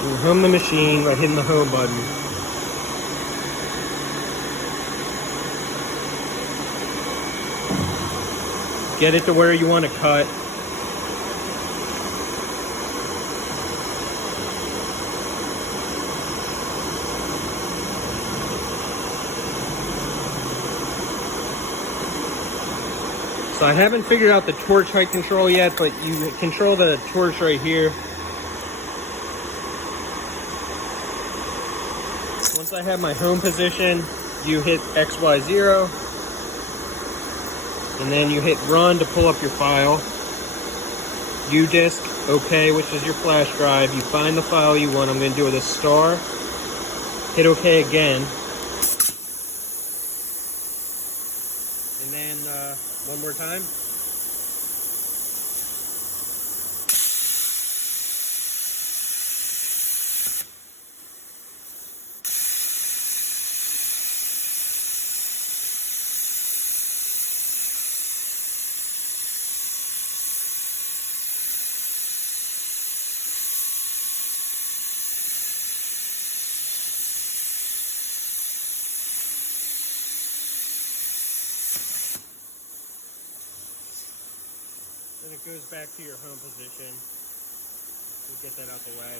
You home the machine by hitting the home button. Get it to where you want to cut. So I haven't figured out the torch height control yet, but you control the torch right here. Once I have my home position, you hit XY0, and then you hit run to pull up your file. U-disk, OK, which is your flash drive. You find the file you want. I'm going to do it with a star. Hit OK again. And then one more time. Then it goes back to your home position. We'll get that out the way.